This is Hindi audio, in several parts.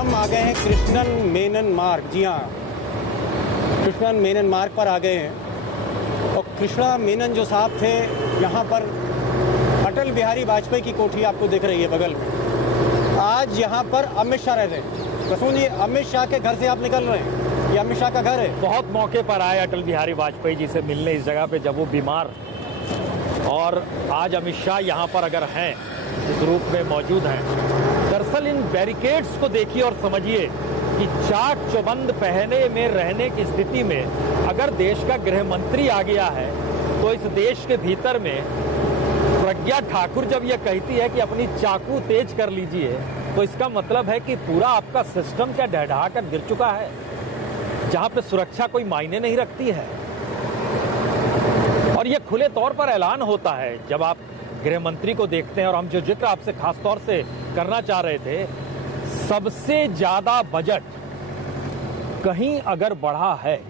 हम आ गए हैं कृष्णन मेनन मार्ग। जी हाँ, कृष्णन मेनन मार्ग पर आ गए हैं और कृष्णा मेनन जो साहब थे यहाँ पर अटल बिहारी वाजपेयी की कोठी आपको दिख रही है बगल में। आज यहाँ पर अमित शाह रहते हैं। प्रसून जी, अमित शाह के घर से आप निकल रहे हैं, ये अमित शाह का घर है। बहुत मौके पर आए अटल बिहारी वाजपेयी जी से मिलने इस जगह पे जब वो बीमार, और आज अमित शाह यहाँ पर अगर हैं, इस रूप में मौजूद हैं। दरअसल इन बैरिकेड्स को देखिए और समझिए कि चाक चौबंद पहने में रहने की स्थिति में अगर देश का गृह मंत्री आ गया है तो इस देश के भीतर में प्रज्ञा ठाकुर जब यह कहती है कि अपनी चाकू तेज कर लीजिए, तो इसका मतलब है कि पूरा आपका सिस्टम क्या ढह कर गिर चुका है, जहां पे सुरक्षा कोई मायने नहीं रखती है। और यह खुले तौर पर ऐलान होता है जब आप गृह मंत्री को देखते हैं। और हम जो जिक्र आपसे खास तौर से करना चाह रहे थे, सबसे ज्यादा बजट कहीं अगर बढ़ा है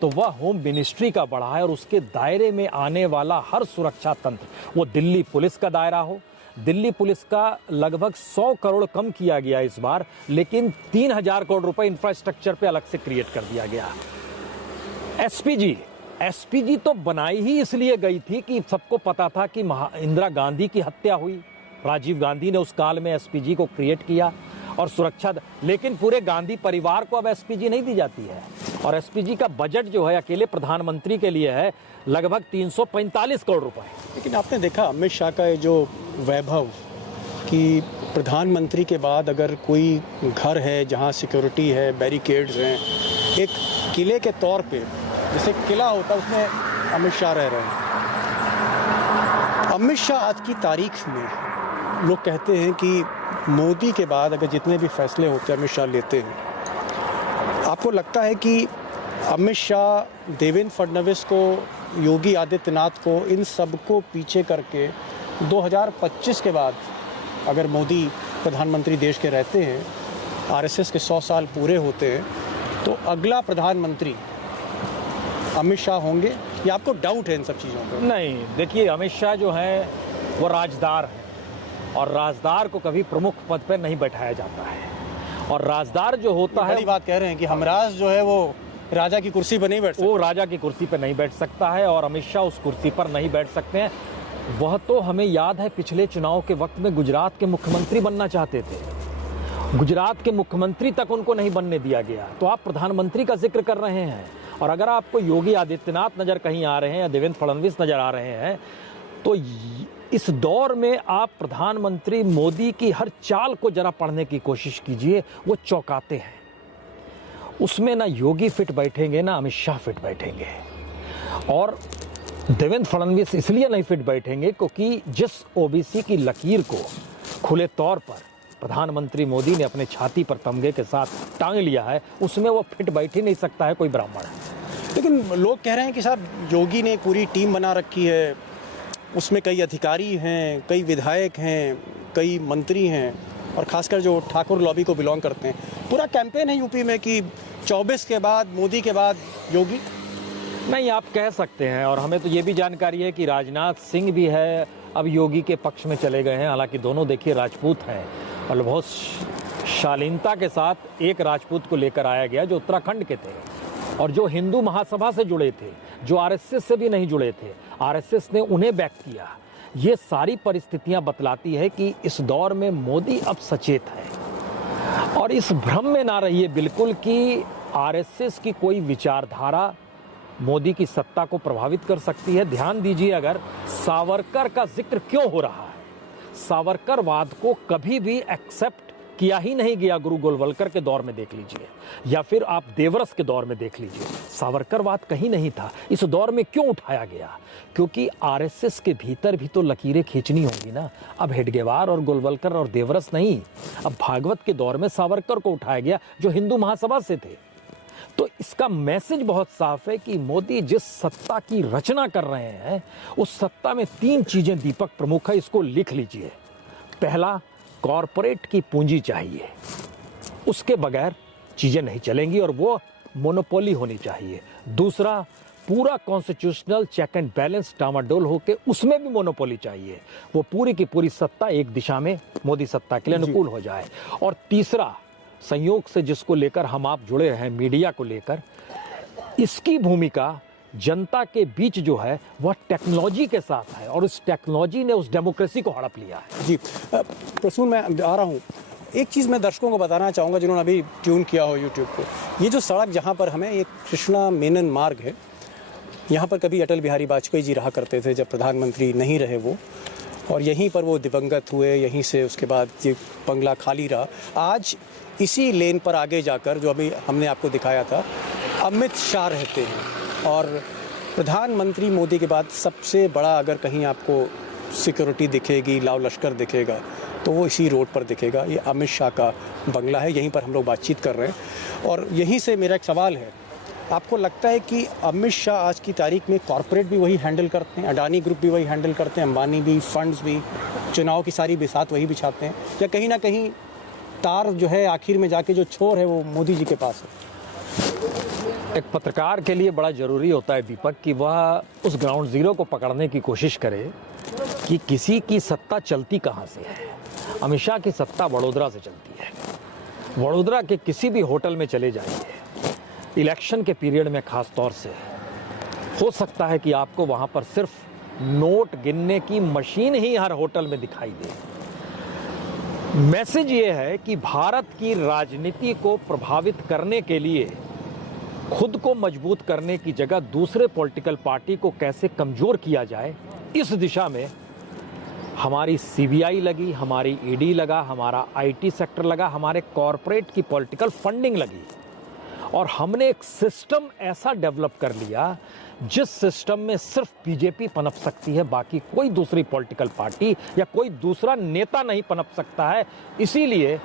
तो वह होम मिनिस्ट्री का बढ़ा है, और उसके दायरे में आने वाला हर सुरक्षा तंत्र, वो दिल्ली पुलिस का दायरा हो, दिल्ली पुलिस का लगभग 100 करोड़ कम किया गया इस बार, लेकिन 3000 करोड़ रुपए इंफ्रास्ट्रक्चर पे अलग से क्रिएट कर दिया गया। एसपीजी तो बनाई ही इसलिए गई थी कि सबको पता था कि इंदिरा गांधी की हत्या हुई, राजीव गांधी ने उस काल में एसपीजी को क्रिएट किया और सुरक्षा, लेकिन पूरे गांधी परिवार को अब एसपीजी नहीं दी जाती है। और एसपीजी का बजट जो है अकेले प्रधानमंत्री के लिए है लगभग 345 करोड़ रुपए। लेकिन आपने देखा अमित शाह का ये जो वैभव कि प्रधानमंत्री के बाद अगर कोई घर है जहां सिक्योरिटी है, बैरिकेड्स हैं, एक किले के तौर पे जैसे किला होता है उसमें अमित शाह रह रहे हैं। अमित शाह आज की तारीख में लोग कहते हैं कि मोदी के बाद अगर जितने भी फैसले होते हैं अमित शाह लेते हैं। आपको लगता है कि अमित शाह, देवेंद्र फडणवीस को, योगी आदित्यनाथ को, इन सबको पीछे करके 2025 के बाद अगर मोदी प्रधानमंत्री देश के रहते हैं, आरएसएस के 100 साल पूरे होते हैं, तो अगला प्रधानमंत्री अमित शाह होंगे या आपको डाउट है इन सब चीज़ों पर? नहीं, देखिए अमित शाह जो है वो राजदार है, और राजदार को कभी प्रमुख पद पर नहीं बैठाया जाता है। और राजदार जो होता है, बड़ी बात कह रहे हैं कि हमराज जो है वो राजा की कुर्सी पर नहीं बैठ सकता। वो राजा की कुर्सी पर नहीं बैठ सकता है, और अमित शाह उस कुर्सी पर नहीं बैठ सकते हैं। वह तो हमें याद है पिछले चुनाव के वक्त में गुजरात के मुख्यमंत्री बनना चाहते थे, गुजरात के मुख्यमंत्री तक उनको नहीं बनने दिया गया। तो आप प्रधानमंत्री का जिक्र कर रहे हैं, और अगर आपको योगी आदित्यनाथ नजर कहीं आ रहे हैं या देवेंद्र फडणवीस नजर आ रहे हैं, तो इस दौर में आप प्रधानमंत्री मोदी की हर चाल को जरा पढ़ने की कोशिश कीजिए। वो चौंकाते हैं, उसमें ना योगी फिट बैठेंगे ना अमित शाह फिट बैठेंगे। और देवेंद्र फडणवीस इसलिए नहीं फिट बैठेंगे क्योंकि जिस ओबीसी की लकीर को खुले तौर पर प्रधानमंत्री मोदी ने अपने छाती पर तमगे के साथ टांग लिया है, उसमें वो फिट बैठ ही नहीं सकता है कोई ब्राह्मण है। लेकिन लोग कह रहे हैं कि साहब योगी ने पूरी टीम बना रखी है, उसमें कई अधिकारी हैं, कई विधायक हैं, कई मंत्री हैं, और खासकर जो ठाकुर लॉबी को बिलोंग करते हैं। पूरा कैंपेन है यूपी में कि 24 के बाद, मोदी के बाद योगी। नहीं, आप कह सकते हैं, और हमें तो ये भी जानकारी है कि राजनाथ सिंह भी है अब योगी के पक्ष में चले गए हैं। हालांकि दोनों देखिए राजपूत हैं, और बहुत शालीनता के साथ एक राजपूत को लेकर आया गया जो उत्तराखंड के थे और जो हिंदू महासभा से जुड़े थे, जो आरएसएस से भी नहीं जुड़े थे। आरएसएस ने उन्हें बैक किया। ये सारी परिस्थितियां बतलाती है कि इस दौर में मोदी अब सचेत है, और इस भ्रम में ना रहिए बिल्कुल कि आरएसएस की कोई विचारधारा मोदी की सत्ता को प्रभावित कर सकती है। ध्यान दीजिए, अगर सावरकर का जिक्र क्यों हो रहा है, सावरकरवाद को कभी भी एक्सेप्ट किया ही नहीं गया। गुरु गोलवलकर के दौर में देख लीजिए, या फिर आप देवरस के दौर में देख लीजिए, सावरकरवाद कहीं नहीं था। इस दौर में क्यों उठाया गया? क्योंकि आरएसएस के भीतर भी तो लकीरें खींचनी होंगी ना। अब हेडगेवार और गोलवलकर और देवरस नहीं, अब भागवत के दौर में सावरकर को उठाया गया जो हिंदू महासभा से थे। तो इसका मैसेज बहुत साफ है कि मोदी जिस सत्ता की रचना कर रहे हैं, उस सत्ता में 3 चीजें दीपक प्रमुख है, इसको लिख लीजिए। पहला, कॉरपोरेट की पूंजी चाहिए, उसके बगैर चीजें नहीं चलेंगी और वो मोनोपोली होनी चाहिए। दूसरा, पूरा कॉन्स्टिट्यूशनल चेक एंड बैलेंस डामाडोल होके उसमें भी मोनोपोली चाहिए, वो पूरी की पूरी सत्ता एक दिशा में मोदी सत्ता के लिए अनुकूल हो जाए। और तीसरा, संयोग से जिसको लेकर हम आप जुड़े हैं, मीडिया को लेकर, इसकी भूमिका जनता के बीच जो है वह टेक्नोलॉजी के साथ है और उस टेक्नोलॉजी ने उस डेमोक्रेसी को हड़प लिया है। जी प्रसून, मैं आ रहा हूँ। एक चीज़ मैं दर्शकों को बताना चाहूँगा जिन्होंने अभी ट्यून किया हो यूट्यूब को, ये जो सड़क जहाँ पर हमें, ये कृष्णा मेनन मार्ग है। यहाँ पर कभी अटल बिहारी वाजपेयी जी रहा करते थे जब प्रधानमंत्री नहीं रहे वो, और यहीं पर वो दिवंगत हुए। यहीं से उसके बाद ये बंगला खाली रहा। आज इसी लेन पर आगे जाकर, जो अभी हमने आपको दिखाया था, अमित शाह रहते हैं। और प्रधानमंत्री मोदी के बाद सबसे बड़ा अगर कहीं आपको सिक्योरिटी दिखेगी, लाव लश्कर दिखेगा, तो वो इसी रोड पर दिखेगा। ये अमित शाह का बंगला है, यहीं पर हम लोग बातचीत कर रहे हैं। और यहीं से मेरा एक सवाल है, आपको लगता है कि अमित शाह आज की तारीख में कॉरपोरेट भी वही हैंडल करते हैं, अडानी ग्रुप भी वही हैंडल करते हैं, अंबानी भी, फंड्स भी, चुनाव की सारी बिसात वही बिछाते हैं, या कहीं ना कहीं तार जो है आखिर में जाके जो छोर है वो मोदी जी के पास है? एक पत्रकार के लिए बड़ा ज़रूरी होता है दीपक कि वह उस ग्राउंड ज़ीरो को पकड़ने की कोशिश करे कि किसी की सत्ता चलती कहाँ से है। अमित शाह की सत्ता वडोदरा से चलती है। वडोदरा के किसी भी होटल में चले जाइए, इलेक्शन के पीरियड में खास तौर से, हो सकता है कि आपको वहाँ पर सिर्फ नोट गिनने की मशीन ही हर होटल में दिखाई दे। मैसेज ये है कि भारत की राजनीति को प्रभावित करने के लिए खुद को मजबूत करने की जगह दूसरे पॉलिटिकल पार्टी को कैसे कमजोर किया जाए, इस दिशा में हमारी सीबीआई लगी, हमारी ईडी लगा, हमारा आईटी सेक्टर लगा, हमारे कॉरपोरेट की पॉलिटिकल फंडिंग लगी। और हमने एक सिस्टम ऐसा डेवलप कर लिया जिस सिस्टम में सिर्फ बीजेपी पनप सकती है, बाकी कोई दूसरी पॉलिटिकल पार्टी या कोई दूसरा नेता नहीं पनप सकता है। इसीलिए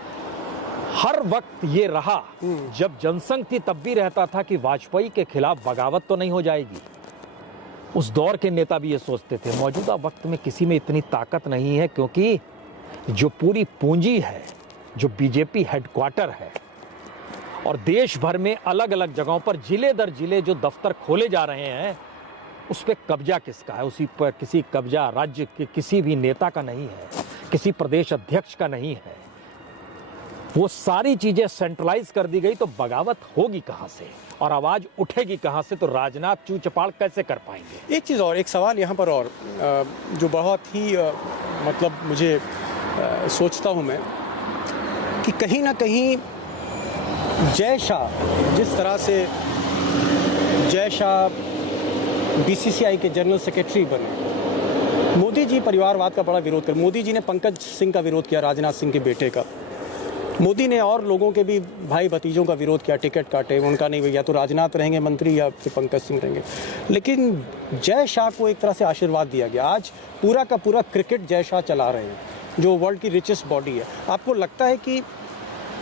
हर वक्त ये रहा, जब जनसंघ थी तब भी रहता था कि वाजपेयी के खिलाफ बगावत तो नहीं हो जाएगी। उस दौर के नेता भी ये सोचते थे। मौजूदा वक्त में किसी में इतनी ताकत नहीं है, क्योंकि जो पूरी पूंजी है, जो बीजेपी हेडक्वार्टर है, और देश भर में अलग अलग जगहों पर जिले दर जिले जो दफ्तर खोले जा रहे हैं, उस पर कब्जा किसका है? उसी पर किसी कब्जा राज्य के किसी भी नेता का नहीं है, किसी प्रदेश अध्यक्ष का नहीं है। वो सारी चीजें सेंट्रलाइज कर दी गई, तो बगावत होगी कहां से और आवाज उठेगी कहां से? तो राजनाथ चूचपाड़ कैसे कर पाएंगे? एक चीज़ और, एक सवाल यहाँ पर और, जो बहुत ही मतलब मुझे सोचता हूँ मैं कि कहीं ना कहीं जय शाह, जिस तरह से जय शाह बीसीसीआई के जनरल सेक्रेटरी बने, मोदी जी परिवारवाद का बड़ा विरोध कर, मोदी जी ने पंकज सिंह का विरोध किया, राजनाथ सिंह के बेटे का। मोदी ने और लोगों के भी भाई भतीजों का विरोध किया, टिकट काटे, उनका नहीं, या तो राजनाथ रहेंगे मंत्री या फिर पंकज सिंह रहेंगे। लेकिन जय शाह को एक तरह से आशीर्वाद दिया गया। आज पूरा का पूरा क्रिकेट जय शाह चला रहे हैं, जो वर्ल्ड की रिचेस्ट बॉडी है। आपको लगता है कि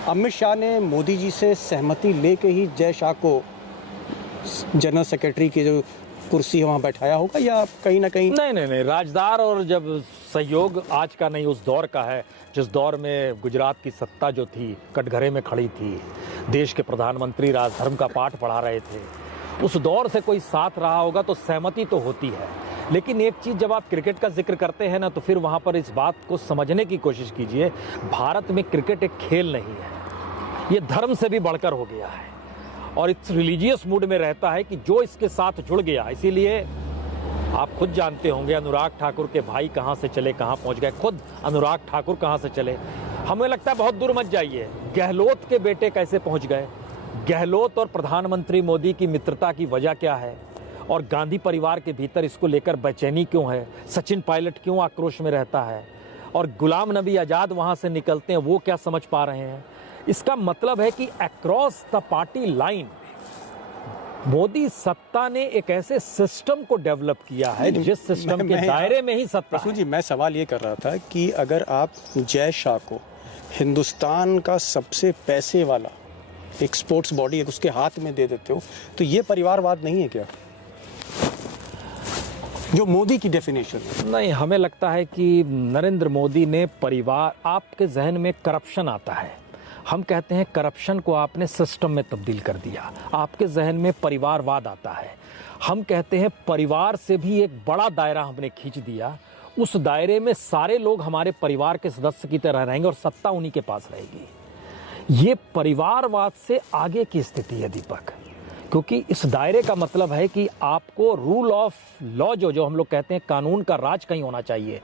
अमित शाह ने मोदी जी से सहमति लेके ही जय शाह को जनरल सेक्रेटरी की जो कुर्सी है वहाँ बैठाया होगा, या कहीं ना कहीं? नहीं, राजदार और जब सहयोग आज का नहीं, उस दौर का है जिस दौर में गुजरात की सत्ता जो थी कटघरे में खड़ी थी, देश के प्रधानमंत्री राजधर्म का पाठ पढ़ा रहे थे, उस दौर से कोई साथ रहा होगा तो सहमति तो होती है। लेकिन एक चीज़, जब आप क्रिकेट का जिक्र करते हैं ना, तो फिर वहाँ पर इस बात को समझने की कोशिश कीजिए, भारत में क्रिकेट एक खेल नहीं है, ये धर्म से भी बढ़कर हो गया है और इस रिलीजियस मूड में रहता है कि जो इसके साथ जुड़ गया। इसीलिए आप खुद जानते होंगे अनुराग ठाकुर के भाई कहाँ से चले कहाँ पहुँच गए, खुद अनुराग ठाकुर कहाँ से चले। हमें लगता है बहुत दूर मत जाइए, गहलोत के बेटे कैसे पहुँच गए। गहलोत और प्रधानमंत्री मोदी की मित्रता की वजह क्या है, और गांधी परिवार के भीतर इसको लेकर बेचैनी क्यों है, सचिन पायलट क्यों आक्रोश में रहता है, और गुलाम नबी आज़ाद वहाँ से निकलते हैं, वो क्या समझ पा रहे हैं। इसका मतलब है कि across the party line Modi सत्ता ने एक ऐसे सिस्टम को डेवलप किया है जिस सिस्टम के दायरे में ही सत्ता है। जी, मैं सवाल ये कर रहा था कि अगर आप जय शाह को हिंदुस्तान का सबसे पैसे वाला एक स्पोर्ट्स बॉडी है उसके हाथ में दे देते हो, तो ये परिवारवाद नहीं है क्या, जो मोदी की डेफिनेशन है? नहीं, हमें लगता है कि नरेंद्र मोदी ने परिवार, आपके जहन में करप्शन आता है, हम कहते हैं करप्शन को आपने सिस्टम में तब्दील कर दिया। आपके जहन में परिवारवाद आता है, हम कहते हैं परिवार से भी एक बड़ा दायरा हमने खींच दिया, उस दायरे में सारे लोग हमारे परिवार के सदस्य की तरह रहेंगे और सत्ता उन्हीं के पास रहेगी। ये परिवारवाद से आगे की स्थिति है दीपक, क्योंकि इस दायरे का मतलब है कि आपको रूल ऑफ लॉ जो हम लोग कहते हैं, कानून का राज कहीं होना चाहिए,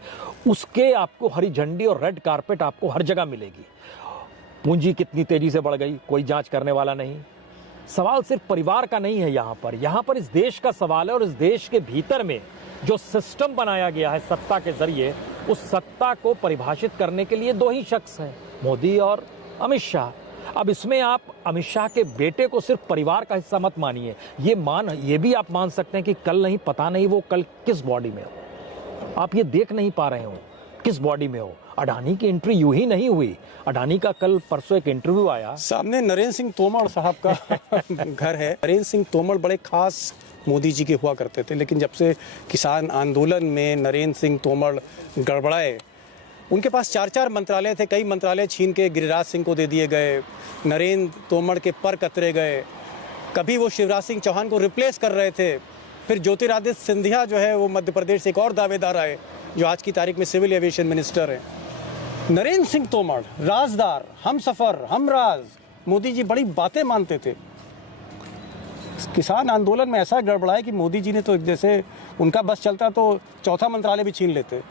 उसके आपको हरी झंडी और रेड कारपेट आपको हर जगह मिलेगी। पूंजी कितनी तेजी से बढ़ गई, कोई जांच करने वाला नहीं। सवाल सिर्फ परिवार का नहीं है, यहाँ पर इस देश का सवाल है। और इस देश के भीतर में जो सिस्टम बनाया गया है सत्ता के जरिए, उस सत्ता को परिभाषित करने के लिए दो ही शख्स हैं, मोदी और अमित शाह। अब इसमें आप अमित शाह के बेटे को सिर्फ परिवार का हिस्सा मत मानिए। ये भी आप मान सकते हैं कि कल नहीं, पता नहीं वो कल किस बॉडी में हो, आप ये देख नहीं पा रहे हो किस बॉडी में हो। अडानी की एंट्री यूं ही नहीं हुई। अडानी का कल परसों एक इंटरव्यू आया, सामने नरेंद्र सिंह तोमर साहब का घर है। नरेंद्र सिंह तोमर बड़े खास मोदी जी के हुआ करते थे, लेकिन जब से किसान आंदोलन में नरेंद्र सिंह तोमर गड़बड़ाए, उनके पास 4-4 मंत्रालय थे, कई मंत्रालय छीन के गिरिराज सिंह को दे दिए गए, नरेंद्र तोमर के पर कतरे गए। कभी वो शिवराज सिंह चौहान को रिप्लेस कर रहे थे, फिर ज्योतिरादित्य सिंधिया जो है वो मध्य प्रदेश से एक और दावेदार आए, जो आज की तारीख में सिविल एविएशन मिनिस्टर हैं। नरेंद्र सिंह तोमर राजदार, हमसफर, हमराज, मोदी जी बड़ी बातें मानते थे। किसान आंदोलन में ऐसा गड़बड़ाया कि मोदी जी ने तो जैसे उनका बस चलता तो चौथा मंत्रालय भी छीन लेते।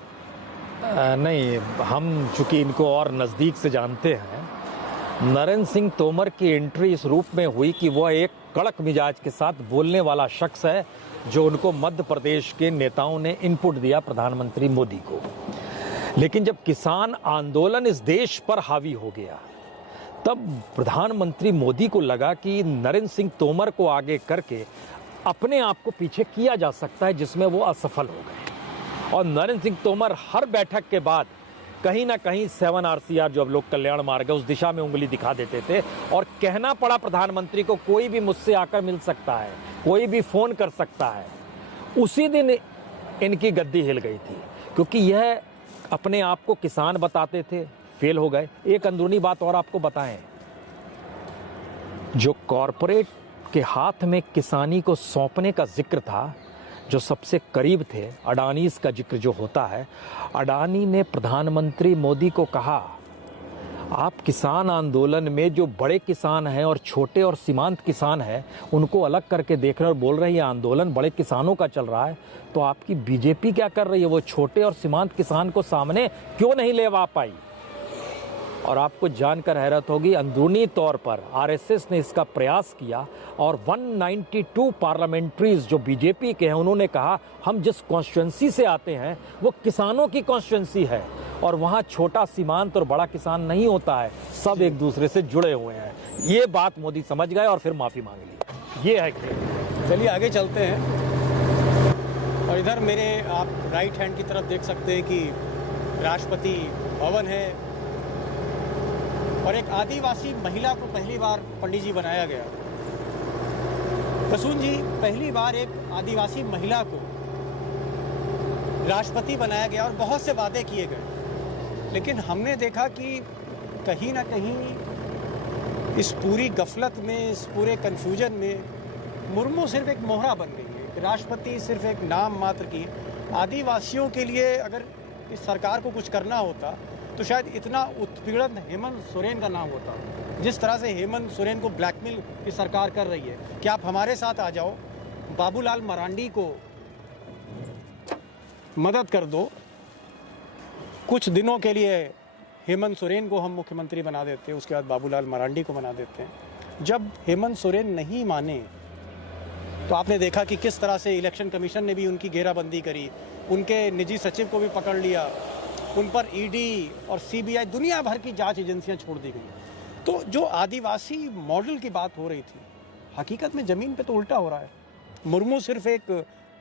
नहीं, हम चूंकि इनको और नज़दीक से जानते हैं, नरेंद्र सिंह तोमर की एंट्री इस रूप में हुई कि वह एक कड़क मिजाज के साथ बोलने वाला शख्स है, जो उनको मध्य प्रदेश के नेताओं ने इनपुट दिया प्रधानमंत्री मोदी को। लेकिन जब किसान आंदोलन इस देश पर हावी हो गया, तब प्रधानमंत्री मोदी को लगा कि नरेंद्र सिंह तोमर को आगे करके अपने आप को पीछे किया जा सकता है, जिसमें वो असफल हो गए। और नरेंद्र सिंह तोमर हर बैठक के बाद कहीं ना कहीं 7 RCR जो अब लोग कल्याण मार्ग है उस दिशा में उंगली दिखा देते थे, और कहना पड़ा प्रधानमंत्री को कोई भी मुझसे आकर मिल सकता है, कोई भी फोन कर सकता है। उसी दिन इनकी गद्दी हिल गई थी, क्योंकि यह अपने आप को किसान बताते थे, फेल हो गए। एक अंदरूनी बात और आपको बताएं, जो कॉरपोरेट के हाथ में किसानी को सौंपने का जिक्र था, जो सबसे करीब थे, अडानीज का जिक्र जो होता है, अडानी ने प्रधानमंत्री मोदी को कहा, आप किसान आंदोलन में जो बड़े किसान हैं और छोटे और सीमांत किसान हैं उनको अलग करके देख रहे और बोल रहे हैं ये आंदोलन बड़े किसानों का चल रहा है, तो आपकी बीजेपी क्या कर रही है, वो छोटे और सीमांत किसान को सामने क्यों नहीं ले आ पाई। और आपको जानकर हैरत होगी, अंदरूनी तौर पर आरएसएस ने इसका प्रयास किया और 192 पार्लियामेंट्रीज जो बीजेपी के हैं, उन्होंने कहा हम जिस कॉन्स्टिट्यूंसी से आते हैं वो किसानों की कॉन्स्टिट्यूंसी है और वहाँ छोटा सीमांत और बड़ा किसान नहीं होता है, सब एक दूसरे से जुड़े हुए हैं। ये बात मोदी समझ गए और फिर माफी मांग ली। ये है खेल। चलिए आगे चलते हैं। और इधर मेरे आप राइट हैंड की तरफ देख सकते हैं कि राष्ट्रपति भवन है और एक आदिवासी महिला को पहली बार पंडित जी बनाया गया। प्रसून जी, पहली बार एक आदिवासी महिला को राष्ट्रपति बनाया गया और बहुत से वादे किए गए, लेकिन हमने देखा कि कहीं ना कहीं इस पूरी गफलत में, इस पूरे कन्फ्यूजन में मुर्मू सिर्फ एक मोहरा बन गई है। राष्ट्रपति सिर्फ एक नाम मात्र की। आदिवासियों के लिए अगर इस सरकार को कुछ करना होता तो शायद इतना उत्पीड़न हेमंत सोरेन का नाम होता। जिस तरह से हेमंत सोरेन को ब्लैकमेल की सरकार कर रही है कि आप हमारे साथ आ जाओ, बाबूलाल मरांडी को मदद कर दो, कुछ दिनों के लिए हेमंत सोरेन को हम मुख्यमंत्री बना देते हैं, उसके बाद बाबूलाल मरांडी को बना देते हैं। जब हेमंत सोरेन नहीं माने तो आपने देखा कि किस तरह से इलेक्शन कमीशन ने भी उनकी घेराबंदी करी, उनके निजी सचिव को भी पकड़ लिया, उन पर ईडी और सीबीआई दुनिया भर की जांच एजेंसियां छोड़ दी गई। तो जो आदिवासी मॉडल की बात हो रही थी, हकीकत में जमीन पे तो उल्टा हो रहा है। मुर्मू सिर्फ एक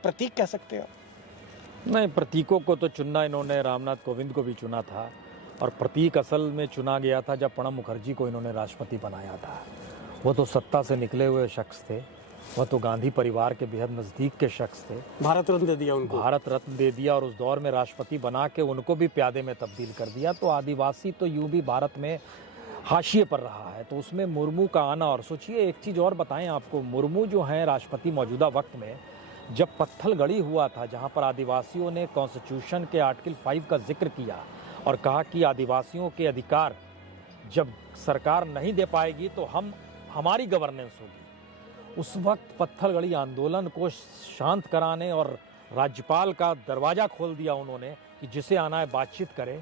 प्रतीक कह सकते हैं। नहीं, प्रतीकों को तो चुनना, इन्होंने रामनाथ कोविंद को भी चुना था और प्रतीक असल में चुना गया था जब प्रणब मुखर्जी को इन्होंने राष्ट्रपति बनाया था। वो तो सत्ता से निकले हुए शख्स थे, वह तो गांधी परिवार के बेहद नज़दीक के शख्स थे। भारत रत्न दे दिया उनको, भारत रत्न दे दिया और उस दौर में राष्ट्रपति बना के उनको भी प्यादे में तब्दील कर दिया। तो आदिवासी तो यूं भी भारत में हाशिए पर रहा है, तो उसमें मुर्मू का आना। और सोचिए एक चीज़ और बताएं आपको, मुर्मू जो हैं राष्ट्रपति मौजूदा वक्त में, जब पत्थलगड़ी हुआ था जहाँ पर आदिवासियों ने कॉन्स्टिट्यूशन के आर्टिकल 5 का जिक्र किया और कहा कि आदिवासियों के अधिकार जब सरकार नहीं दे पाएगी तो हमारी गवर्नेंस होगी। उस वक्त पत्थलगड़ी आंदोलन को शांत कराने और राज्यपाल का दरवाज़ा खोल दिया उन्होंने कि जिसे आना है बातचीत करे।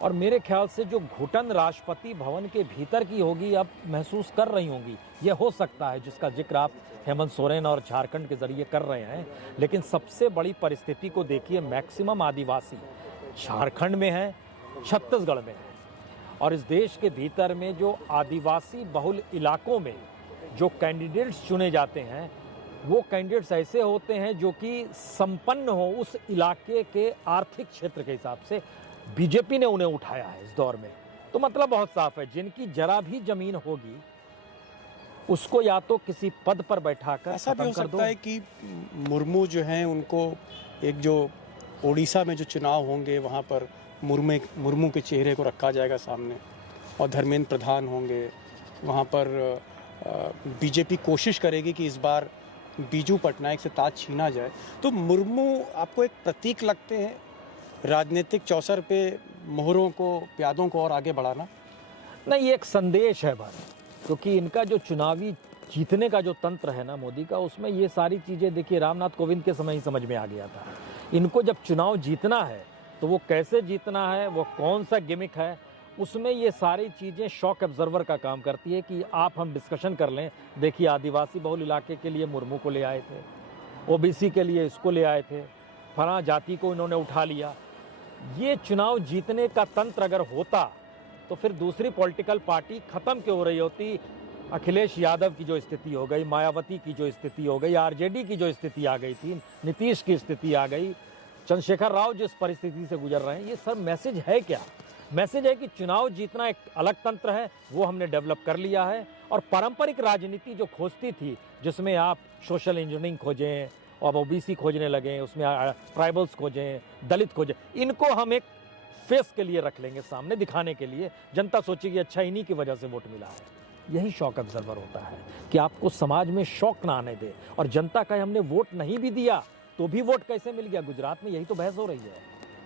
और मेरे ख्याल से जो घुटन राष्ट्रपति भवन के भीतर की होगी अब महसूस कर रही होंगी, ये हो सकता है जिसका जिक्र आप हेमंत सोरेन और झारखंड के जरिए कर रहे हैं। लेकिन सबसे बड़ी परिस्थिति को देखिए, मैक्सिमम आदिवासी झारखंड में है, छत्तीसगढ़ में है, और इस देश के भीतर में जो आदिवासी बहुल इलाकों में जो कैंडिडेट्स चुने जाते हैं वो कैंडिडेट्स ऐसे होते हैं जो कि संपन्न हो उस इलाके के आर्थिक क्षेत्र के हिसाब से। बीजेपी ने उन्हें उठाया है इस दौर में, तो मतलब बहुत साफ है, जिनकी जरा भी जमीन होगी उसको या तो किसी पद पर बैठाकर ऐसा भी हो सकता है कि मुर्मू जो हैं उनको एक जो ओडिशा में जो चुनाव होंगे वहाँ पर मुर्मू के चेहरे को रखा जाएगा सामने, और धर्मेंद्र प्रधान होंगे वहाँ पर। बीजेपी कोशिश करेगी कि इस बार बीजू पटनायक से ताज छीना जाए। तो मुर्मू आपको एक प्रतीक लगते हैं राजनीतिक चौसर पे मोहरों को, प्यादों को और आगे बढ़ाना? नहीं, ये एक संदेश है बस, क्योंकि इनका जो चुनावी जीतने का जो तंत्र है ना मोदी का, उसमें ये सारी चीज़ें देखिए रामनाथ कोविंद के समय ही समझ में आ गया था। इनको जब चुनाव जीतना है तो वो कैसे जीतना है, वो कौन सा गिमिक है, उसमें ये सारी चीज़ें शॉक ऑब्जर्वर का काम करती है कि हम डिस्कशन कर लें। देखिए आदिवासी बहुल इलाके के लिए मुर्मू को ले आए थे, ओबीसी के लिए इसको ले आए थे, फलां जाति को इन्होंने उठा लिया। ये चुनाव जीतने का तंत्र अगर होता तो फिर दूसरी पॉलिटिकल पार्टी खत्म क्यों हो रही होती। अखिलेश यादव की जो स्थिति हो गई, मायावती की जो स्थिति हो गई, आरजेडी की जो स्थिति आ गई थी, नीतीश की स्थिति आ गई, चंद्रशेखर राव जिस परिस्थिति से गुजर रहे हैं, ये सब मैसेज है क्या? मैसेज है कि चुनाव जीतना एक अलग तंत्र है, वो हमने डेवलप कर लिया है। और पारंपरिक राजनीति जो खोजती थी, जिसमें आप सोशल इंजीनियरिंग खोजें और ओबीसी खोजने लगे, उसमें ट्राइबल्स खोजें, दलित खोजें, इनको हम एक फेस के लिए रख लेंगे सामने दिखाने के लिए। जनता सोचेगी अच्छा इन्हीं की वजह से वोट मिला है। यही शॉक ऑब्जर्वर होता है कि आपको समाज में शॉक ना आने दे। और जनता का हमने वोट नहीं भी दिया तो भी वोट कैसे मिल गया, गुजरात में यही तो बहस हो रही है।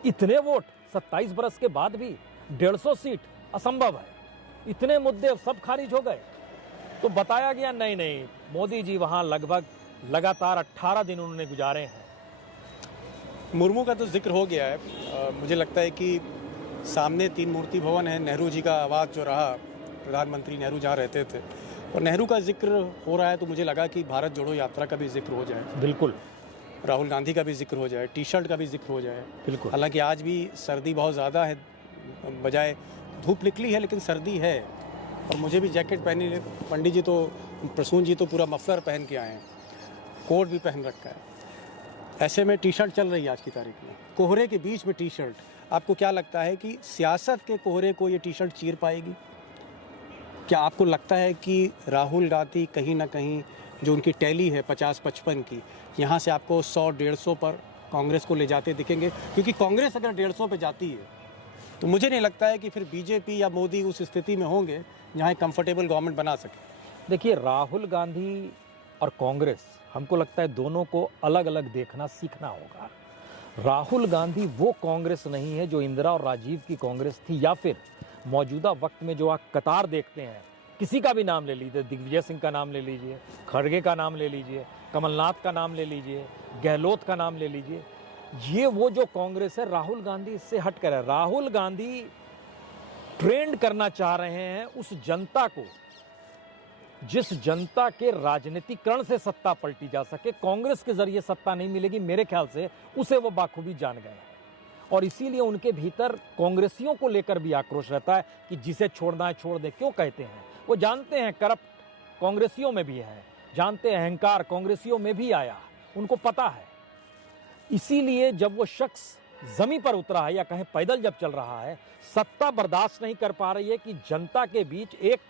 इतने वोट 27 बरस के बाद भी 150 सीट असंभव है, इतने मुद्दे सब खारिज हो गए। तो बताया गया नहीं, मोदी जी वहां लगभग लगातार 18 दिन उन्होंने गुजारे हैं। मुर्मू का तो जिक्र हो गया है। मुझे लगता है कि सामने 3 मूर्ति भवन है, नेहरू जी का आवास जो रहा, प्रधानमंत्री नेहरू जहाँ रहते थे, और नेहरू का जिक्र हो रहा है, तो मुझे लगा कि भारत जोड़ो यात्रा का भी जिक्र हो जाए, बिल्कुल, राहुल गांधी का भी जिक्र हो जाए, टी शर्ट का भी जिक्र हो जाए। बिल्कुल। हालांकि आज भी सर्दी बहुत ज़्यादा है, बजाय धूप निकली है लेकिन सर्दी है, और मुझे भी जैकेट पहनी है। पंडित जी तो, प्रसून जी तो पूरा मफलर पहन के आए हैं, कोट भी पहन रखा है। ऐसे में टी शर्ट चल रही है आज की तारीख में, कोहरे के बीच में टी शर्ट। आपको क्या लगता है कि सियासत के कोहरे को ये टी शर्ट चीर पाएगी? क्या आपको लगता है कि राहुल गांधी कहीं ना कहीं जो उनकी टैली है 50-55 की, यहाँ से आपको 100-150 पर कांग्रेस को ले जाते दिखेंगे? क्योंकि कांग्रेस अगर 150 पे जाती है तो मुझे नहीं लगता है कि फिर बीजेपी या मोदी उस स्थिति में होंगे जहाँ एक कंफर्टेबल गवर्नमेंट बना सके। देखिए राहुल गांधी और कांग्रेस, हमको लगता है दोनों को अलग अलग देखना सीखना होगा। राहुल गांधी वो कांग्रेस नहीं है जो इंदिरा और राजीव की कांग्रेस थी, या फिर मौजूदा वक्त में जो आप कतार देखते हैं, किसी का भी नाम ले लीजिए, दिग्विजय सिंह का नाम ले लीजिए, खड़गे का नाम ले लीजिए, कमलनाथ का नाम ले लीजिए, गहलोत का नाम ले लीजिए, ये वो जो कांग्रेस है, राहुल गांधी इससे हट कर है। राहुल गांधी ट्रेंड करना चाह रहे हैं उस जनता को जिस जनता के राजनीतिकरण से सत्ता पलटी जा सके। कांग्रेस के जरिए सत्ता नहीं मिलेगी मेरे ख्याल से, उसे वो बाखूबी जान गए हैं। और इसीलिए उनके भीतर कांग्रेसियों को लेकर भी आक्रोश रहता है कि जिसे छोड़ना है छोड़ दे। क्यों कहते हैं? वो जानते हैं करप्ट कांग्रेसियों में भी है, जानते हैं अहंकार कांग्रेसियों में भी आया, उनको पता है। इसीलिए जब वो शख्स जमीन पर उतरा है या कहीं पैदल जब चल रहा है, सत्ता बर्दाश्त नहीं कर पा रही है कि जनता के बीच एक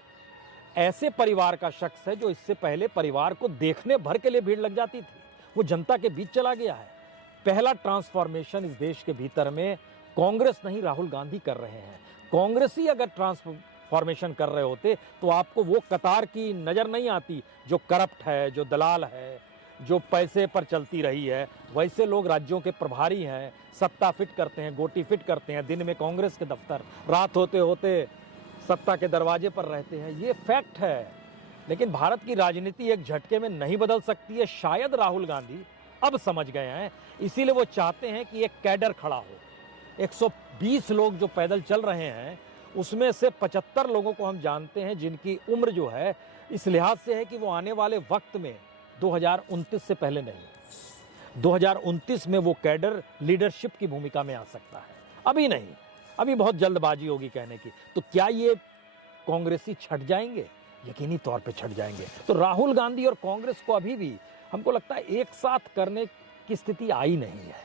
ऐसे परिवार का शख्स है जो इससे पहले परिवार को देखने भर के लिए भीड़ लग जाती थी, वो जनता के बीच चला गया है। पहला ट्रांसफॉर्मेशन इस देश के भीतर में कांग्रेस नहीं राहुल गांधी कर रहे हैं। कांग्रेस ही अगर ट्रांसफॉर्मेशन कर रहे होते तो आपको वो कतार की नजर नहीं आती जो करप्ट है, जो दलाल है, जो पैसे पर चलती रही है। वैसे लोग राज्यों के प्रभारी हैं, सत्ता फिट करते हैं, गोटी फिट करते हैं। दिन में कांग्रेस के दफ्तर, रात होते होते सत्ता के दरवाजे पर रहते हैं, ये फैक्ट है। लेकिन भारत की राजनीति एक झटके में नहीं बदल सकती है। शायद राहुल गांधी अब समझ गए हैं, इसीलिए वो चाहते हैं कि एक कैडर खड़ा हो। 120 लोग जो पैदल चल रहे हैं, उसमें से 75 लोगों को हम जानते हैं जिनकी उम्र जो है इस लिहाज से है कि वो आने वाले वक्त में 2029 से पहले नहीं, 2029 में वो कैडर लीडरशिप की भूमिका में आ सकता है। अभी नहीं, अभी बहुत जल्दबाजी होगी कहने की। तो क्या ये कांग्रेसी छट जाएंगे? यकीनी तौर पे छट जाएंगे। तो राहुल गांधी और कांग्रेस को अभी भी हमको लगता है एक साथ करने की स्थिति आई नहीं है।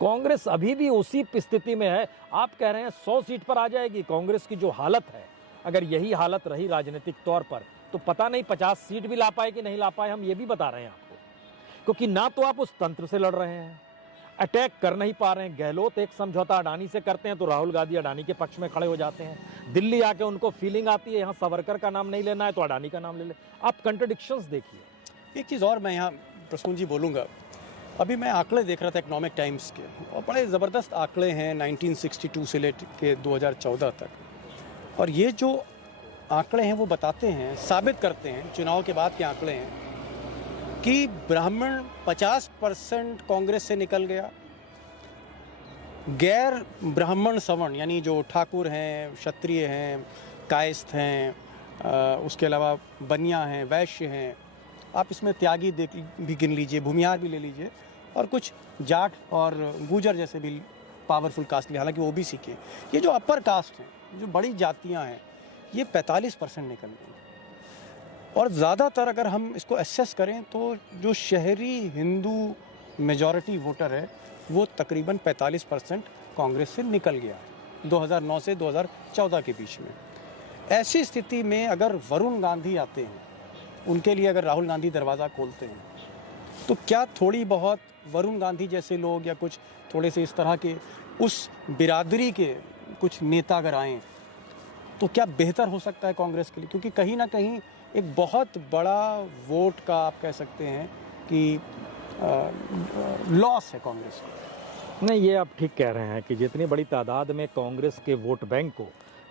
कांग्रेस अभी भी उसी स्थिति में है। आप कह रहे हैं 100 सीट पर आ जाएगी। कांग्रेस की जो हालत है, अगर यही हालत रही राजनीतिक तौर पर, तो पता नहीं 50 सीट भी ला पाए कि नहीं ला पाए। हम ये भी बता रहे हैं आपको, क्योंकि ना तो आप उस तंत्र से लड़ रहे हैं, अटैक कर नहीं पा रहे हैं। गहलोत एक समझौता अडानी से करते हैं तो राहुल गांधी अडानी के पक्ष में खड़े हो जाते हैं। दिल्ली आके उनको फीलिंग आती है यहाँ सावरकर का नाम नहीं लेना है तो अडानी का नाम ले ले। आप कंट्रडिक्शंस देखिए। एक चीज़ और मैं यहाँ प्रसून जी बोलूँगा। अभी मैं आंकड़े देख रहा था इकोनॉमिक टाइम्स के, और बड़े ज़बरदस्त आंकड़े हैं 1962 से लेकर 2014 तक। और ये जो आंकड़े हैं वो बताते हैं, साबित करते हैं, चुनाव के बाद के आंकड़े हैं कि ब्राह्मण 50% कांग्रेस से निकल गया। गैर ब्राह्मण सवर्ण यानी जो ठाकुर हैं, क्षत्रिय हैं, कायस्थ हैं, उसके अलावा बनिया हैं, वैश्य हैं, आप इसमें त्यागी भी गिन लीजिए, भूमिहार भी ले लीजिए, और कुछ जाट और गुजर जैसे भी पावरफुल कास्ट, हालांकि ओबीसी के, ये जो अपर कास्ट हैं, जो बड़ी जातियां हैं, ये 45% निकल गई। और ज़्यादातर अगर हम इसको एसेस करें तो जो शहरी हिंदू मेजॉरिटी वोटर है वो तकरीबन 45% कांग्रेस से निकल गया है 2009 से 2014 के बीच में। ऐसी स्थिति में अगर वरुण गांधी आते हैं, उनके लिए अगर राहुल गांधी दरवाज़ा खोलते हैं, तो क्या थोड़ी बहुत वरुण गांधी जैसे लोग या कुछ थोड़े से इस तरह के उस बिरादरी के कुछ नेता अगर आएँ तो क्या बेहतर हो सकता है कांग्रेस के लिए? क्योंकि कहीं ना कहीं एक बहुत बड़ा वोट का आप कह सकते हैं कि लॉस है कांग्रेस को। नहीं, ये आप ठीक कह रहे हैं कि जितनी बड़ी तादाद में कांग्रेस के वोट बैंक को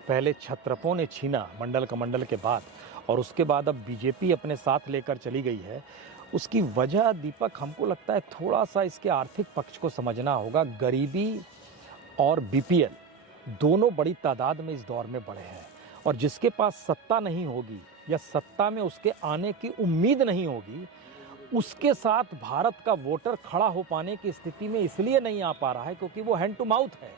पहले क्षत्रपों ने छीना मंडल कमंडल के बाद, और उसके बाद अब बीजेपी अपने साथ लेकर चली गई है, उसकी वजह दीपक हमको लगता है थोड़ा सा इसके आर्थिक पक्ष को समझना होगा। गरीबी और बीपीएल दोनों बड़ी तादाद में इस दौर में बढ़े हैं, और जिसके पास सत्ता नहीं होगी या सत्ता में उसके आने की उम्मीद नहीं होगी, उसके साथ भारत का वोटर खड़ा हो पाने की स्थिति में इसलिए नहीं आ पा रहा है क्योंकि वो हैंड टू माउथ है।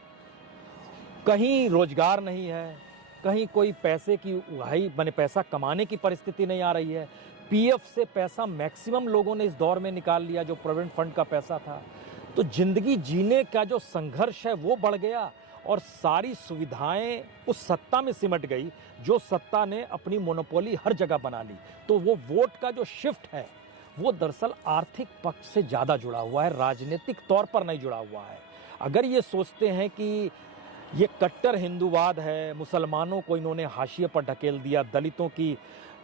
कहीं रोजगार नहीं है, कहीं कोई पैसे की उगाही बने पैसा कमाने की परिस्थिति नहीं आ रही है। पीएफ से पैसा मैक्सिमम लोगों ने इस दौर में निकाल लिया, जो प्रोविडेंट फंड का पैसा था। तो जिंदगी जीने का जो संघर्ष है वो बढ़ गया, और सारी सुविधाएं उस सत्ता में सिमट गई जो सत्ता ने अपनी मोनोपोली हर जगह बना ली। तो वो वोट का जो शिफ्ट है वो दरअसल आर्थिक पक्ष से ज़्यादा जुड़ा हुआ है, राजनीतिक तौर पर नहीं जुड़ा हुआ है। अगर ये सोचते हैं कि ये कट्टर हिंदूवाद है, मुसलमानों को इन्होंने हाशिए पर ढकेल दिया, दलितों की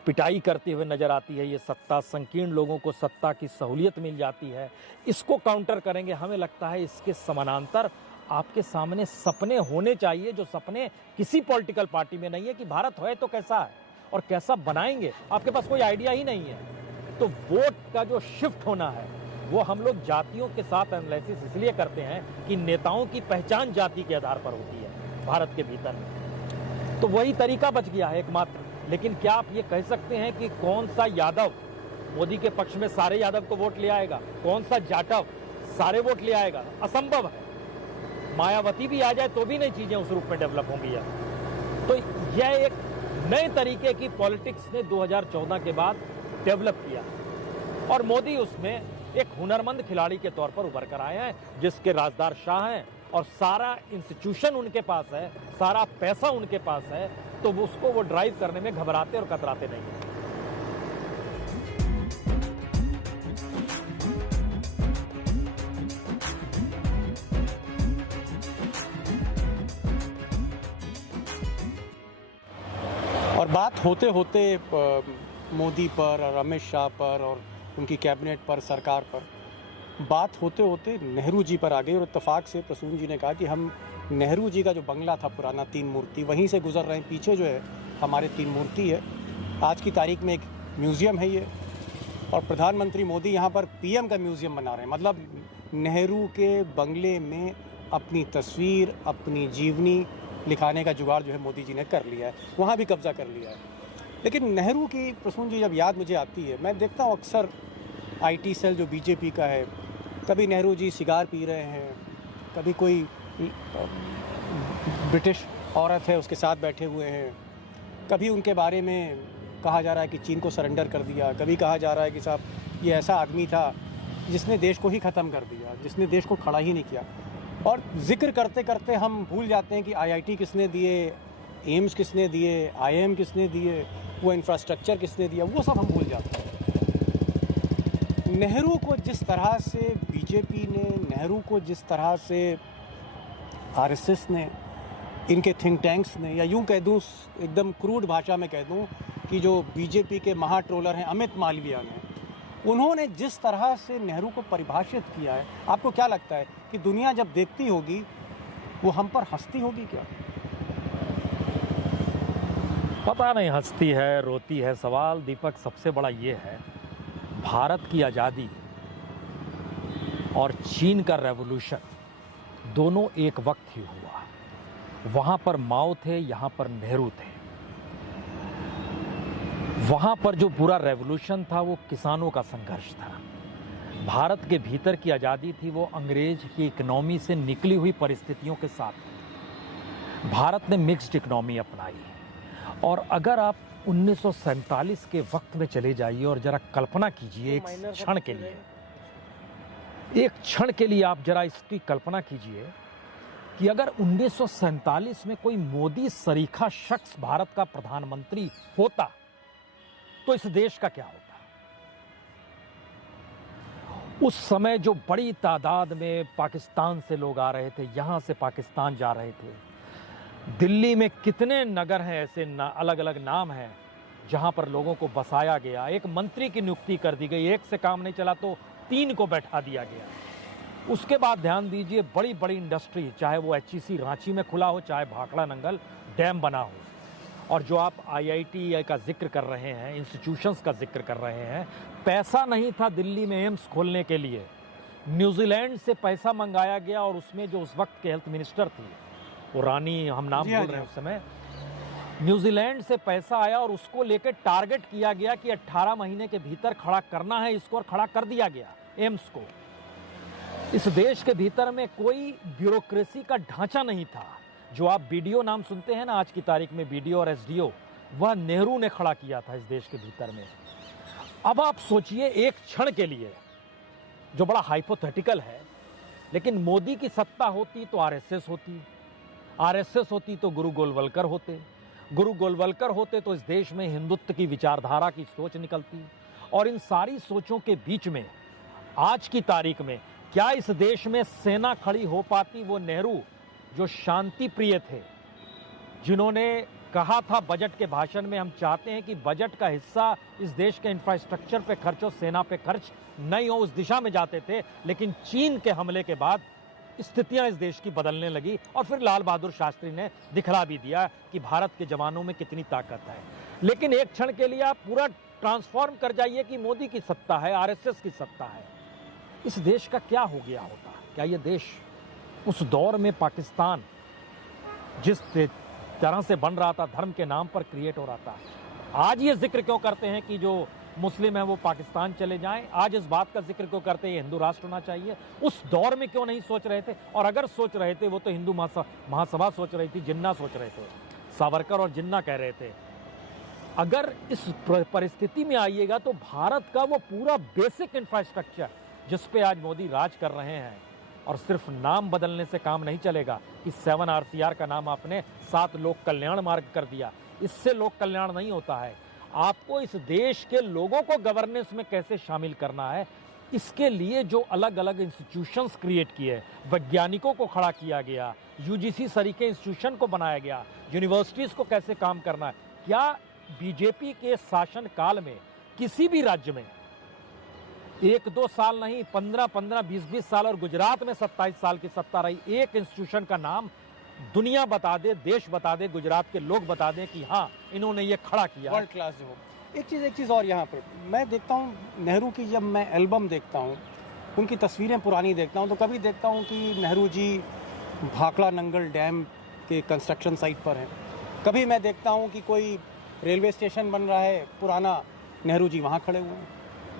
पिटाई करते हुए नजर आती है ये सत्ता, संकीर्ण लोगों को सत्ता की सहूलियत मिल जाती है, इसको काउंटर करेंगे, हमें लगता है इसके समानांतर आपके सामने सपने होने चाहिए, जो सपने किसी पॉलिटिकल पार्टी में नहीं है कि भारत है तो कैसा है और कैसा बनाएंगे। आपके पास कोई आइडिया ही नहीं है। तो वोट का जो शिफ्ट होना है वो हम लोग जातियों के साथ एनालिसिस इसलिए करते हैं कि नेताओं की पहचान जाति के आधार पर होती है भारत के भीतर में। तो वही तरीका बच गया है एकमात्र। लेकिन क्या आप ये कह सकते हैं कि कौन सा यादव मोदी के पक्ष में सारे यादव को वोट ले आएगा, कौन सा जाटव सारे वोट ले आएगा? असंभव है। मायावती भी आ जाए तो भी नहीं चीजें उस रूप में डेवलप होंगी। तो यह एक नए तरीके की पॉलिटिक्स ने 2014 के बाद डेवलप किया, और मोदी उसमें एक हुनरमंद खिलाड़ी के तौर पर उभर कर आए हैं, जिसके राजदार शाह हैं और सारा इंस्टीट्यूशन उनके पास है, सारा पैसा उनके पास है, तो उसको वो ड्राइव करने में घबराते और कतराते नहीं हैं। और बात होते होते मोदी पर और अमित शाह पर और उनकी कैबिनेट पर, सरकार पर, बात होते होते नेहरू जी पर आ गई और इत्तेफाक से प्रसून जी ने कहा कि हम नेहरू जी का जो बंगला था पुराना 3 मूर्ति, वहीं से गुजर रहे हैं। पीछे जो है हमारे 3 मूर्ति है। आज की तारीख में एक म्यूज़ियम है ये, और प्रधानमंत्री मोदी यहाँ पर पीएम का म्यूज़ियम बना रहे हैं। मतलब नेहरू के बंगले में अपनी तस्वीर, अपनी जीवनी लिखाने का जुगाड़ जो है मोदी जी ने कर लिया है, वहाँ भी कब्जा कर लिया है। लेकिन नेहरू की, प्रसून जी, जब याद मुझे आती है, मैं देखता हूँ अक्सर आईटी सेल जो बीजेपी का है, कभी नेहरू जी सिगार पी रहे हैं, कभी कोई ब्रिटिश औरत है उसके साथ बैठे हुए हैं, कभी उनके बारे में कहा जा रहा है कि चीन को सरेंडर कर दिया, कभी कहा जा रहा है कि साहब ये ऐसा आदमी था जिसने देश को ही ख़त्म कर दिया, जिसने देश को खड़ा ही नहीं किया। और जिक्र करते करते हम भूल जाते हैं कि आईआईटी किसने दिए, एम्स किसने दिए, आईएम किसने दिए, वो इंफ्रास्ट्रक्चर किसने दिया, वो सब हम भूल जाते हैं। नेहरू को जिस तरह से बीजेपी ने, नेहरू को जिस तरह से आरएसएस ने, इनके थिंक टैंक्स ने, या यूं कह दूं एकदम क्रूड भाषा में कह दूं कि जो बीजेपी के महा ट्रोलर हैं अमित मालविया ने, उन्होंने जिस तरह से नेहरू को परिभाषित किया है, आपको क्या लगता है कि दुनिया जब देखती होगी वो हम पर हंसती होगी क्या? पता नहीं हंसती है, रोती है। सवाल दीपक सबसे बड़ा ये है, भारत की आज़ादी और चीन का रेवोल्यूशन दोनों एक वक्त ही हुआ। वहाँ पर माओ थे, यहाँ पर नेहरू थे। वहाँ पर जो पूरा रेवोल्यूशन था वो किसानों का संघर्ष था। भारत के भीतर की आज़ादी थी वो अंग्रेज की इकोनॉमी से निकली हुई परिस्थितियों के साथ। भारत ने मिक्स्ड इकोनॉमी अपनाई। और अगर आप 1947 के वक्त में चले जाइए और जरा कल्पना कीजिए एक क्षण के लिए, एक क्षण के लिए आप जरा इसकी कल्पना कीजिए कि अगर 1947 में कोई मोदी सरीखा शख्स भारत का प्रधानमंत्री होता तो इस देश का क्या होता। उस समय जो बड़ी तादाद में पाकिस्तान से लोग आ रहे थे, यहां से पाकिस्तान जा रहे थे। दिल्ली में कितने नगर हैं ऐसे, अलग अलग नाम हैं जहां पर लोगों को बसाया गया। एक मंत्री की नियुक्ति कर दी गई, एक से काम नहीं चला तो 3 को बैठा दिया गया। उसके बाद ध्यान दीजिए, बड़ी बड़ी इंडस्ट्री, चाहे वो एचईसी रांची में खुला हो, चाहे भाखड़ा नंगल डैम बना हो। और जो आप आईआईटी का जिक्र कर रहे हैं, इंस्टीट्यूशंस का जिक्र कर रहे हैं, पैसा नहीं था दिल्ली में एम्स खोलने के लिए। न्यूजीलैंड से पैसा मंगाया गया और उसमें जो उस वक्त के हेल्थ मिनिस्टर थी, वो रानी, हम नाम बोल रहे हैं उस समय, न्यूजीलैंड से पैसा आया और उसको लेकर टारगेट किया गया कि 18 महीने के भीतर खड़ा करना है इसको, और खड़ा कर दिया गया एम्स को। इस देश के भीतर में कोई ब्यूरोक्रेसी का ढांचा नहीं था। जो आप बीडीओ नाम सुनते हैं ना आज की तारीख में, बीडीओ और एसडीओ, वह नेहरू ने खड़ा किया था इस देश के भीतर में। अब आप सोचिए एक क्षण के लिए, जो बड़ा हाइपोथेटिकल है, लेकिन मोदी की सत्ता होती तो आरएसएस होती, आरएसएस होती तो गुरु गोलवलकर होते, गुरु गोलवलकर होते तो इस देश में हिंदुत्व की विचारधारा की सोच निकलती। और इन सारी सोचों के बीच में आज की तारीख में क्या इस देश में सेना खड़ी हो पाती? वो नेहरू जो शांति प्रिय थे, जिन्होंने कहा था बजट के भाषण में, हम चाहते हैं कि बजट का हिस्सा इस देश के इंफ्रास्ट्रक्चर पे खर्च हो, सेना पे खर्च नहीं हो, उस दिशा में जाते थे। लेकिन चीन के हमले के बाद स्थितियां इस देश की बदलने लगी और फिर लाल बहादुर शास्त्री ने दिखला भी दिया कि भारत के जवानों में कितनी ताकत है। लेकिन एक क्षण के लिए आप पूरा ट्रांसफॉर्म कर जाइए कि मोदी की सत्ता है, आरएसएस की सत्ता है, इस देश का क्या हो गया होता? क्या ये देश उस दौर में पाकिस्तान जिस तरह से बन रहा था, धर्म के नाम पर क्रिएट हो रहा था? आज ये जिक्र क्यों करते हैं कि जो मुस्लिम है वो पाकिस्तान चले जाएं? आज इस बात का जिक्र क्यों करते हैं हिंदू राष्ट्र होना चाहिए? उस दौर में क्यों नहीं सोच रहे थे? और अगर सोच रहे थे वो तो हिंदू महासभा सोच रही थी, जिन्ना सोच रहे थे, सावरकर और जिन्ना कह रहे थे। अगर इस परिस्थिति में आइएगा तो भारत का वो पूरा बेसिक इंफ्रास्ट्रक्चर जिस पे आज मोदी राज कर रहे हैं, और सिर्फ नाम बदलने से काम नहीं चलेगा कि 7 RCR का नाम आपने 7 लोक कल्याण मार्ग कर दिया, इससे लोक कल्याण नहीं होता है। आपको इस देश के लोगों को गवर्नेंस में कैसे शामिल करना है, इसके लिए जो अलग अलग इंस्टीट्यूशंस क्रिएट किए, वैज्ञानिकों को खड़ा किया गया, यूजीसी सरीके इंस्टीट्यूशन को बनाया गया, यूनिवर्सिटीज़ को कैसे काम करना है। क्या बीजेपी के शासन काल में किसी भी राज्य में 1-2 साल नहीं, 15-15, 20-20 साल, और गुजरात में 27 साल की सत्ता रही। एक इंस्टीट्यूशन का नाम दुनिया बता दे, देश बता दे, गुजरात के लोग बता दें कि हाँ इन्होंने ये खड़ा किया। वर्ल्ड क्लास जो हो। एक चीज़ और यहाँ पर मैं देखता हूँ, नेहरू की जब मैं एल्बम देखता हूँ, उनकी तस्वीरें पुरानी देखता हूँ, तो कभी देखता हूँ कि नेहरू जी भाखड़ा नंगल डैम के कंस्ट्रक्शन साइट पर हैं, कभी मैं देखता हूँ कि कोई रेलवे स्टेशन बन रहा है पुराना, नेहरू जी वहाँ खड़े हुए हैं,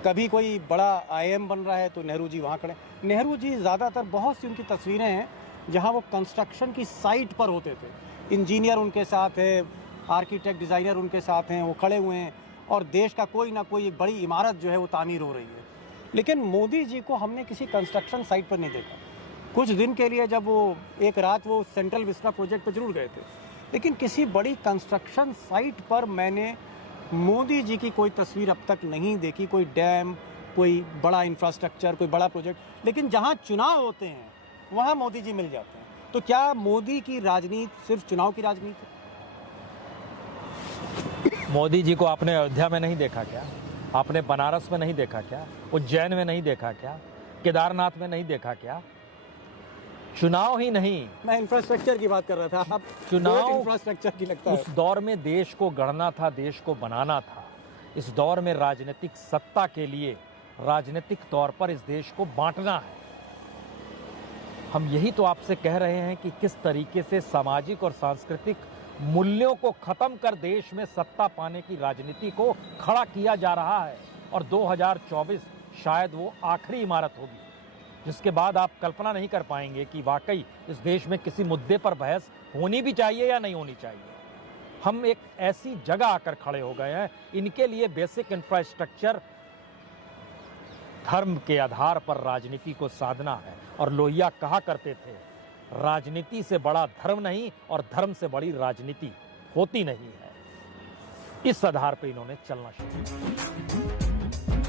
कभी कोई बड़ा IIM बन रहा है तो नेहरू जी वहाँ खड़े। नेहरू जी ज़्यादातर बहुत सी उनकी तस्वीरें हैं जहाँ वो कंस्ट्रक्शन की साइट पर होते थे, इंजीनियर उनके साथ है, आर्किटेक्ट डिज़ाइनर उनके साथ हैं, वो खड़े हुए हैं और देश का कोई ना कोई एक बड़ी इमारत जो है वो तामीर हो रही है। लेकिन मोदी जी को हमने किसी कंस्ट्रक्शन साइट पर नहीं देखा। कुछ दिन के लिए जब वो एक रात वो सेंट्रल विस्टा प्रोजेक्ट पर जरूर गए थे, लेकिन किसी बड़ी कंस्ट्रक्शन साइट पर मैंने मोदी जी की कोई तस्वीर अब तक नहीं देखी। कोई डैम, कोई बड़ा इंफ्रास्ट्रक्चर, कोई बड़ा प्रोजेक्ट, लेकिन जहाँ चुनाव होते हैं वहाँ मोदी जी मिल जाते हैं। तो क्या मोदी की राजनीति सिर्फ चुनाव की राजनीति है? मोदी जी को आपने अयोध्या में नहीं देखा क्या? आपने बनारस में नहीं देखा क्या? उज्जैन में नहीं देखा क्या? केदारनाथ में नहीं देखा क्या? चुनाव ही नहीं, मैं इंफ्रास्ट्रक्चर की बात कर रहा था। अब चुनाव इंफ्रास्ट्रक्चर की लगता है। उस दौर में देश को गढ़ना था, देश को बनाना था। इस दौर में राजनीतिक सत्ता के लिए राजनीतिक तौर पर इस देश को बांटना है। हम यही तो आपसे कह रहे हैं कि किस तरीके से सामाजिक और सांस्कृतिक मूल्यों को खत्म कर देश में सत्ता पाने की राजनीति को खड़ा किया जा रहा है। और 2024 शायद वो आखिरी इमारत होगी जिसके बाद आप कल्पना नहीं कर पाएंगे कि वाकई इस देश में किसी मुद्दे पर बहस होनी भी चाहिए या नहीं होनी चाहिए। हम एक ऐसी जगह आकर खड़े हो गए हैं, इनके लिए बेसिक इंफ्रास्ट्रक्चर धर्म के आधार पर राजनीति को साधना है। और लोहिया कहा करते थे, राजनीति से बड़ा धर्म नहीं और धर्म से बड़ी राजनीति होती नहीं है। इस आधार पर इन्होंने चलना शुरू किया।